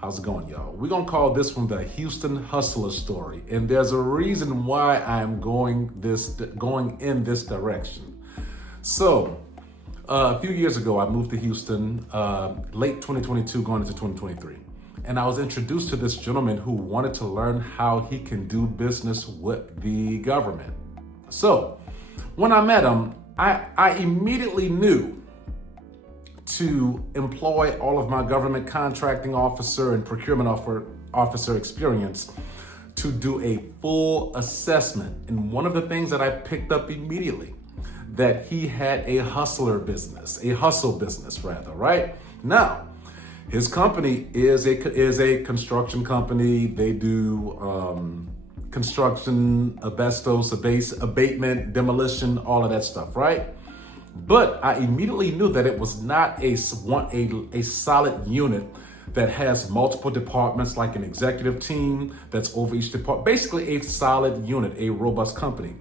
How's it going, y'all? We're gonna call this one the Houston Hustler story, and there's a reason why I'm going in this direction. So, a few years ago, I moved to Houston, late 2022, going into 2023, and I was introduced to this gentleman who wanted to learn how he can do business with the government. So, when I met him, I immediately knew to employ all of my government contracting officer and procurement officer experience to do a full assessment. And one of the things that I picked up immediately, that he had a hustle business, right? Now, his company is a construction company. They do construction, asbestos, abatement, demolition, all of that stuff, right? But I immediately knew that it was not a solid unit that has multiple departments, like an executive team that's over each department. Basically a solid unit, a robust company.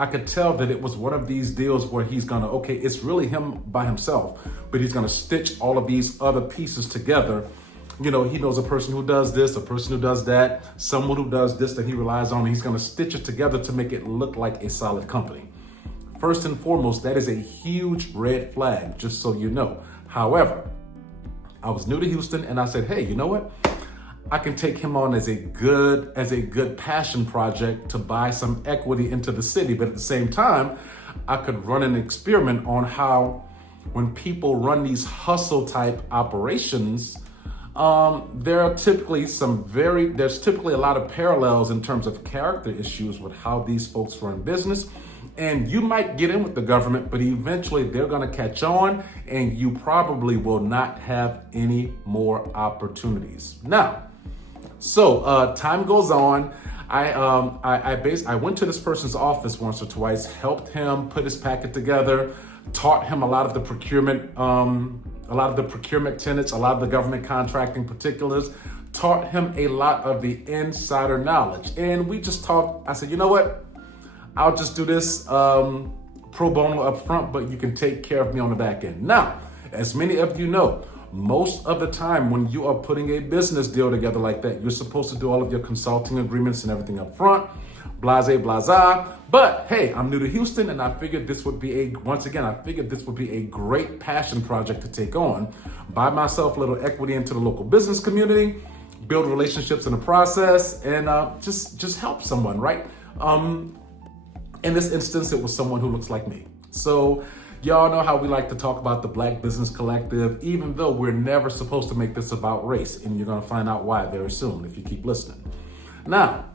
I could tell that it was one of these deals where it's really him by himself, but he's gonna stitch all of these other pieces together. You know, he knows a person who does this, a person who does that, someone who does this that he relies on, and he's gonna stitch it together to make it look like a solid company. First and foremost, that is a huge red flag, just so you know. However, I was new to Houston and I said, hey, you know what? I can take him on as a good passion project to buy some equity into the city. But at the same time, I could run an experiment on how, when people run these hustle type operations, there's typically a lot of parallels in terms of character issues with how these folks run business. And you might get in with the government, but eventually they're going to catch on and you probably will not have any more opportunities. Now, so time goes on. I went to this person's office once or twice, helped him put his packet together, taught him a lot of the procurement tenets, a lot of the government contracting particulars, taught him a lot of the insider knowledge. And we just talked. I said, you know what? I'll just do this pro bono up front, but you can take care of me on the back end. Now, as many of you know, most of the time when you are putting a business deal together like that, you're supposed to do all of your consulting agreements and everything up front, blase, blase. But hey, I'm new to Houston and I figured this would be a great passion project to take on, buy myself a little equity into the local business community, build relationships in the process, and just help someone, right? In this instance, it was someone who looks like me. So y'all know how we like to talk about the Black Business Collective, even though we're never supposed to make this about race. And you're going to find out why very soon if you keep listening. Now,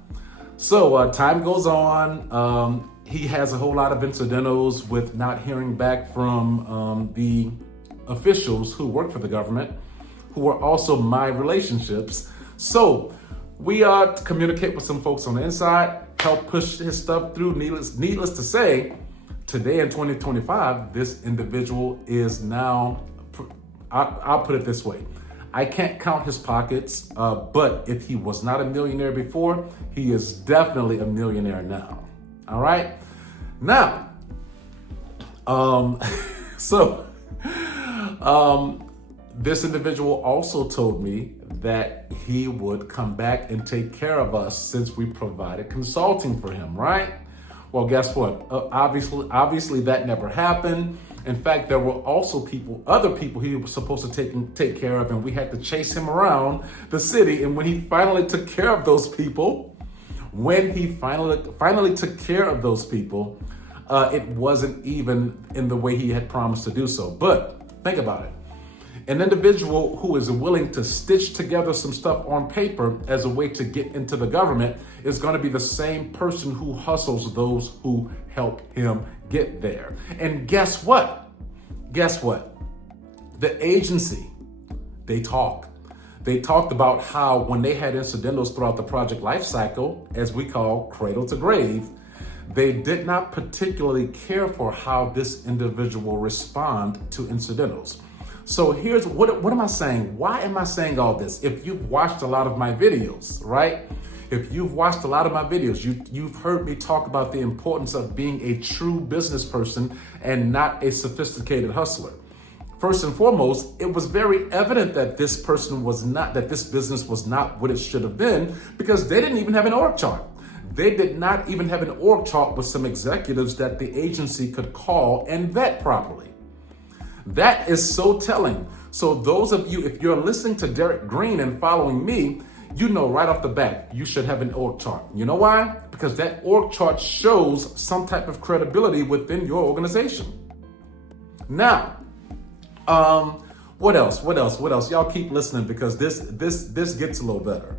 so time goes on. He has a whole lot of incidentals with not hearing back from the officials who work for the government, who are also my relationships. So we communicate with some folks on the inside, help push his stuff through. Needless to say, today in 2025, this individual is now, I'll put it this way. I can't count his pockets, but if he was not a millionaire before, he is definitely a millionaire now. All right? Now, this individual also told me that he would come back and take care of us since we provided consulting for him, right? Well, guess what? Obviously that never happened. In fact, there were also other people he was supposed to take care of, and we had to chase him around the city. And when he finally took care of those people, it wasn't even in the way he had promised to do so. But think about it. An individual who is willing to stitch together some stuff on paper as a way to get into the government is going to be the same person who hustles those who help him get there. And guess what? The agency, they talked about how when they had incidentals throughout the project life cycle, as we call cradle to grave, they did not particularly care for how this individual respond to incidentals. So here's what am I saying? Why am I saying all this? If you've watched a lot of my videos, right? If you've watched a lot of my videos, you've heard me talk about the importance of being a true business person and not a sophisticated hustler. First and foremost, it was very evident that this business was not what it should have been, because they didn't even have an org chart. They did not even have an org chart with some executives that the agency could call and vet properly. That is so telling. So those of you, if you're listening to Derrick Green and following me, you know right off the bat, you should have an org chart. You know why? Because that org chart shows some type of credibility within your organization. Now, what else? Y'all keep listening, because this gets a little better.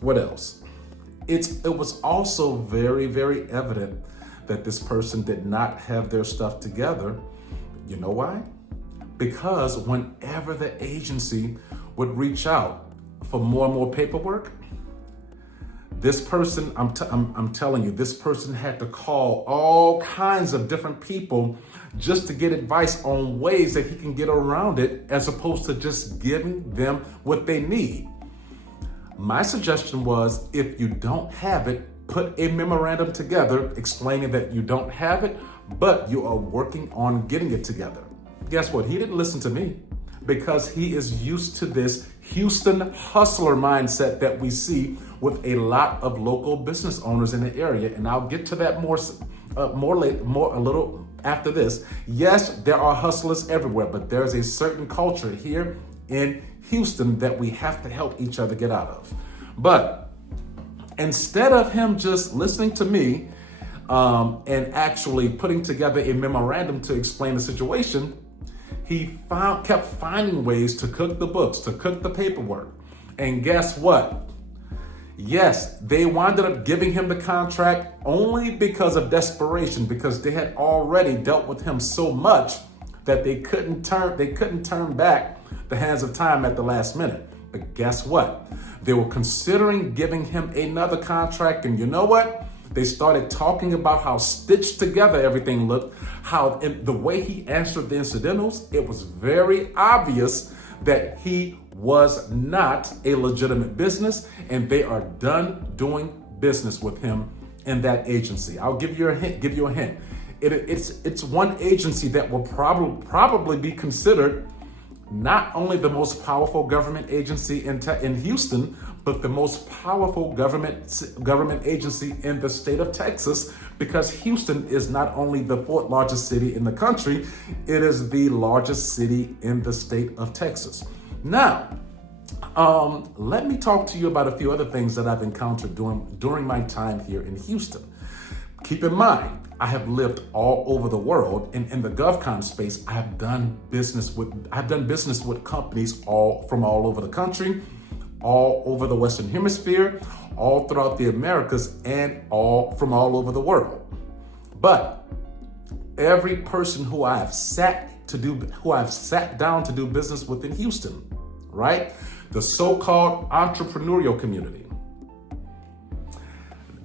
What else? It was also very, very evident that this person did not have their stuff together. You know why? Because whenever the agency would reach out for more and more paperwork, this person, I'm telling you, this person had to call all kinds of different people just to get advice on ways that he can get around it, as opposed to just giving them what they need. My suggestion was, if you don't have it, put a memorandum together explaining that you don't have it, but you are working on getting it together. Guess what? He didn't listen to me, because he is used to this Houston hustler mindset that we see with a lot of local business owners in the area. And I'll get to that more a little after this. Yes, there are hustlers everywhere, but there's a certain culture here in Houston that we have to help each other get out of. But instead of him just listening to me and actually putting together a memorandum to explain the situation, he kept finding ways to cook the books, to cook the paperwork. And guess what? Yes, they wound up giving him the contract only because of desperation, because they had already dealt with him so much that they couldn't turn back the hands of time at the last minute. But guess what? They were considering giving him another contract, and you know what? They started talking about how stitched together everything looked, how in the way he answered the incidentals, it was very obvious that he was not a legitimate business, and they are done doing business with him in that agency. I'll give you a hint. It's one agency that will probably be considered not only the most powerful government agency in Houston, but the most powerful government agency in the state of Texas, because Houston is not only the fourth largest city in the country, it is the largest city in the state of Texas. Now, let me talk to you about a few other things that I've encountered during my time here in Houston. Keep in mind, I have lived all over the world, and in the GovCon space, I've done business with companies from all over the country, all over the Western Hemisphere, all throughout the Americas, and from all over the world. But every person who I've sat down to do business with in Houston, right? The so-called entrepreneurial community,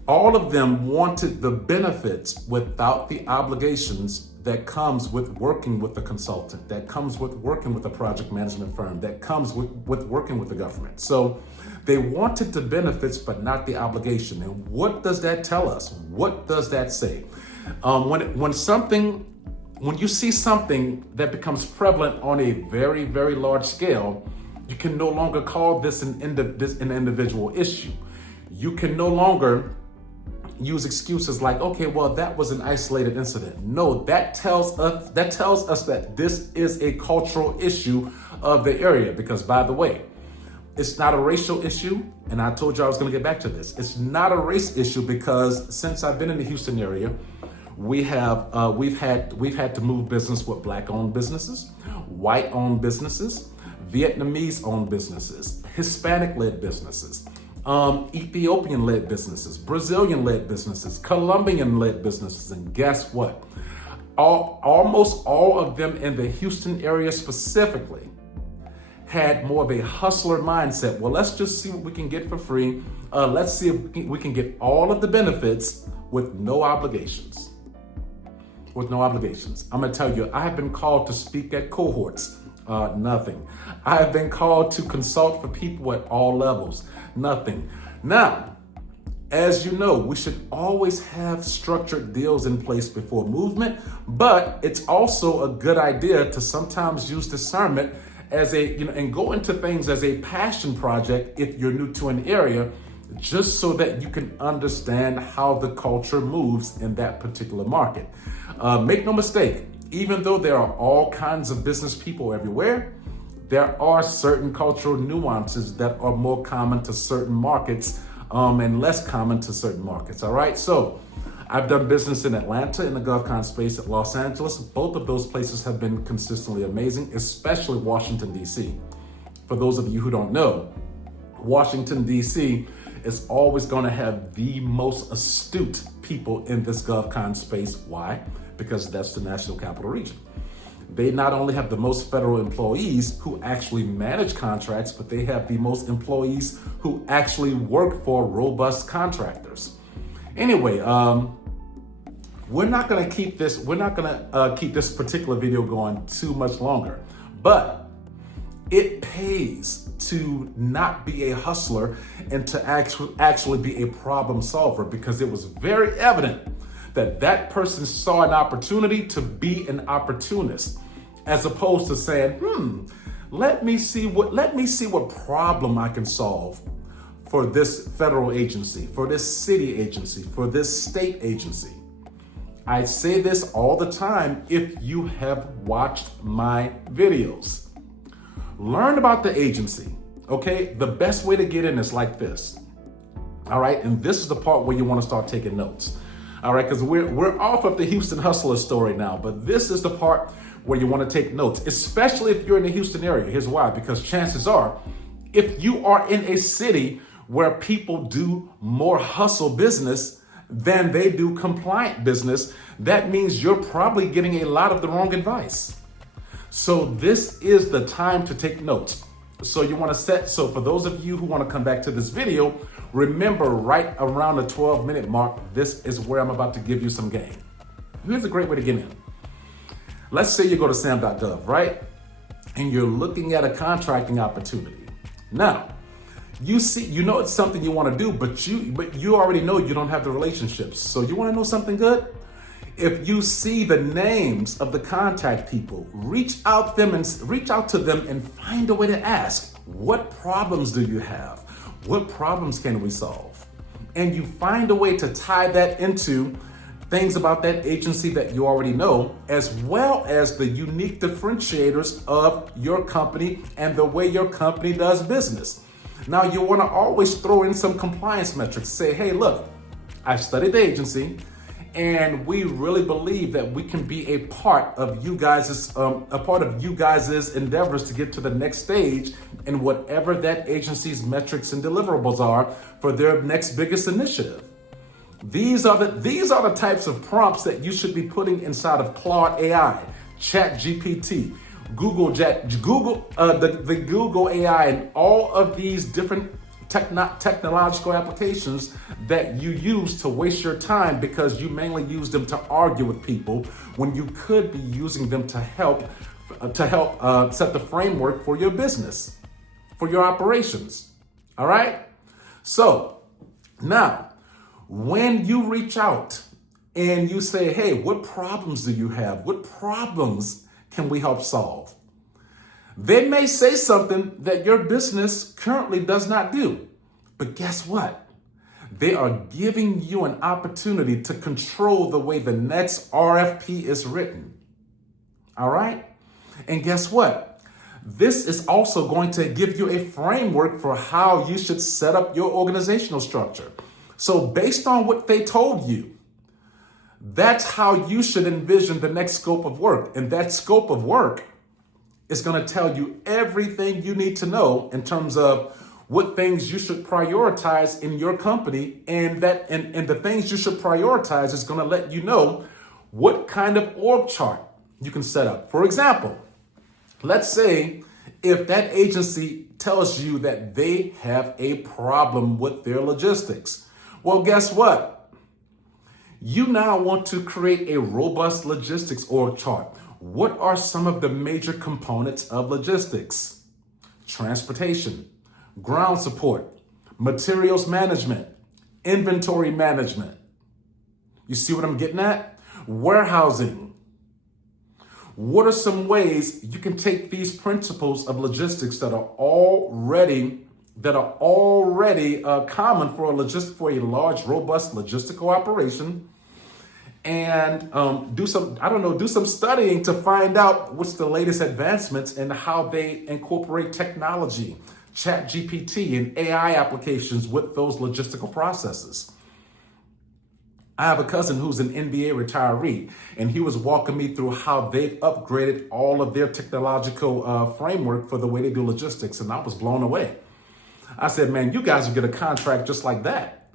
all of them wanted the benefits without the obligations that comes with working with the consultant, that comes with working with a project management firm, that comes with working with the government. So they wanted the benefits, but not the obligation. And what does that tell us? What does that say? When you see something that becomes prevalent on a very, very large scale, you can no longer call this an individual issue. You can no longer use excuses like, okay, well, that was an isolated incident. No, that tells us that this is a cultural issue of the area. Because, by the way, it's not a racial issue, and I told you I was going to get back to this. It's not a race issue, because since I've been in the Houston area, we've had to move business with Black-owned businesses, white-owned businesses, Vietnamese-owned businesses, Hispanic-led businesses, Ethiopian-led businesses, Brazilian-led businesses, Colombian-led businesses. And guess what? Almost all of them in the Houston area specifically had more of a hustler mindset. Well, let's just see what we can get for free. Let's see if we can get all of the benefits with no obligations. With no obligations. I'm going to tell you, I have been called to speak at cohorts. Nothing. I have been called to consult for people at all levels. Nothing. Now, As you know, we should always have structured deals in place before movement, but it's also a good idea to sometimes use discernment as and go into things as a passion project if you're new to an area, just so that you can understand how the culture moves in that particular market. Make no mistake, even though there are all kinds of business people everywhere, there are certain cultural nuances that are more common to certain markets and less common to certain markets, all right? So I've done business in Atlanta in the GovCon space, at Los Angeles. Both of those places have been consistently amazing, especially Washington, D.C. For those of you who don't know, Washington, D.C. is always going to have the most astute people in this GovCon space. Why? Because that's the national capital region. They not only have the most federal employees who actually manage contracts, but they have the most employees who actually work for robust contractors. Anyway, we're not going to keep this particular video going too much longer, but it pays to not be a hustler and to actually be a problem solver, because it was very evident that person saw an opportunity to be an opportunist, as opposed to saying, let me see what problem I can solve for this federal agency, for this city agency, for this state agency. I say this all the time if you have watched my videos. Learn about the agency, okay? The best way to get in is like this, all right? And this is the part where you want to start taking notes. All right, because we're off of the Houston Hustler story now, but this is the part where you want to take notes, especially if you're in the Houston area. Here's why: because chances are, if you are in a city where people do more hustle business than they do compliant business, that means you're probably getting a lot of the wrong advice. So this is the time to take notes. So you want to so for those of you who want to come back to this video, remember right around the 12-minute mark, this is where I'm about to give you some game. Here's a great way to get in. Let's say you go to sam.gov, right? And you're looking at a contracting opportunity. Now, you know it's something you want to do, but you already know you don't have the relationships. So you want to know something good? If you see the names of the contact people, reach out to them and find a way to ask, what problems do you have? What problems can we solve? And you find a way to tie that into things about that agency that you already know, as well as the unique differentiators of your company and the way your company does business. Now, you want to always throw in some compliance metrics. Say, hey, look, I've studied the agency, and we really believe that we can be a part of you guys' endeavors to get to the next stage in whatever that agency's metrics and deliverables are for their next biggest initiative. These are the types of prompts that you should be putting inside of Claude AI, Chat GPT, the Google AI, and all of these different technological applications that you use to waste your time, because you mainly use them to argue with people when you could be using them to help set the framework for your business, for your operations. All right. So now, when you reach out and you say, hey, what problems do you have? What problems can we help solve? They may say something that your business currently does not do. But guess what? They are giving you an opportunity to control the way the next RFP is written. All right? And guess what? This is also going to give you a framework for how you should set up your organizational structure. So based on what they told you, that's how you should envision the next scope of work. And that scope of work is going to tell you everything you need to know in terms of what things you should prioritize in your company, and the things you should prioritize is going to let you know what kind of org chart you can set up. For example, let's say if that agency tells you that they have a problem with their logistics. Well, guess what? You now want to create a robust logistics org chart. What are some of the major components of logistics? Transportation, ground support, materials management, inventory management. You see what I'm getting at? Warehousing. What are some ways you can take these principles of logistics that are already common for a large, robust logistical operation, and do some studying to find out what's the latest advancements and how they incorporate technology, ChatGPT, and AI applications with those logistical processes. I have a cousin who's an NBA retiree, and he was walking me through how they've upgraded all of their technological framework for the way they do logistics, and I was blown away. I said, man, you guys will get a contract just like that.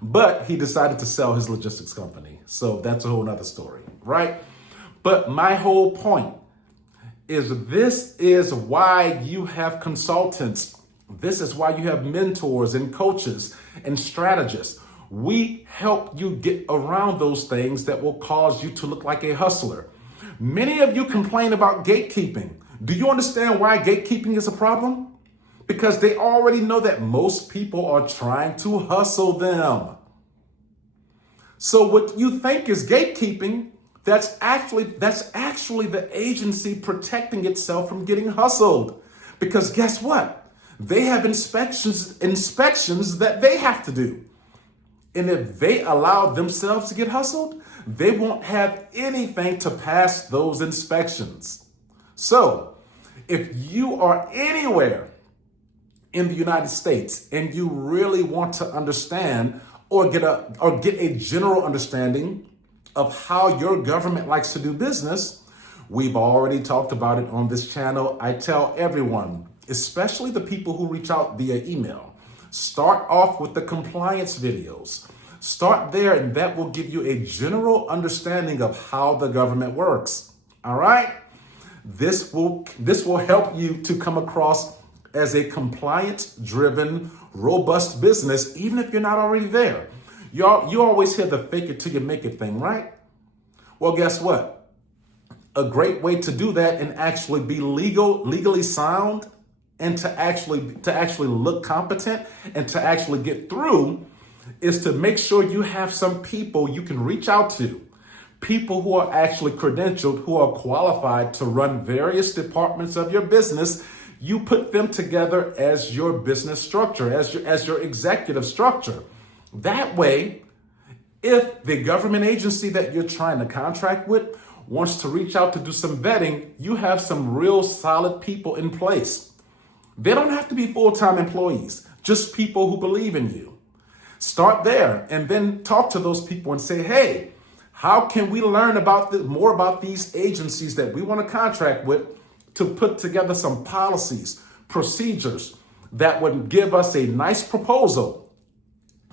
But he decided to sell his logistics company. So that's a whole nother story, right? But my whole point is this is why you have consultants. This is why you have mentors and coaches and strategists. We help you get around those things that will cause you to look like a hustler. Many of you complain about gatekeeping. Do you understand why gatekeeping is a problem? Because they already know that most people are trying to hustle them. So what you think is gatekeeping, that's actually the agency protecting itself from getting hustled. Because guess what? They have inspections that they have to do. And if they allow themselves to get hustled, they won't have anything to pass those inspections. So if you are anywhere in the United States and you really want to understand or get a general understanding of how your government likes to do business, we've already talked about it on this channel. I tell everyone, especially the people who reach out via email, start off with the compliance videos. Start there, and that will give you a general understanding of how the government works. All right? This will help you to come across as a compliance-driven, robust business, even if you're not already there. You always hear the fake it till you make it thing, right? Well, guess what? A great way to do that and actually be legally sound, and to actually look competent and to actually get through is to make sure you have some people you can reach out to. People who are actually credentialed, who are qualified to run various departments of your business. You put them together as your business structure, as your executive structure. That way, if the government agency that you're trying to contract with wants to reach out to do some vetting, you have some real solid people in place. They don't have to be full-time employees, just people who believe in you. Start there and then talk to those people and say, hey, how can we learn more about these agencies that we want to contract with to put together some policies, procedures that would give us a nice proposal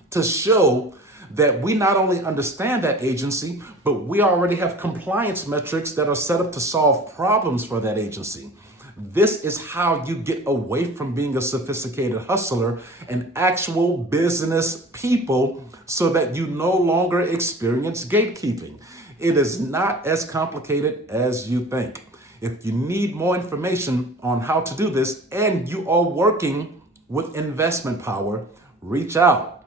to show that we not only understand that agency, but we already have compliance metrics that are set up to solve problems for that agency. This is how you get away from being a sophisticated hustler and actual business people so that you no longer experience gatekeeping. It is not as complicated as you think. If you need more information on how to do this and you are working with investment power, reach out.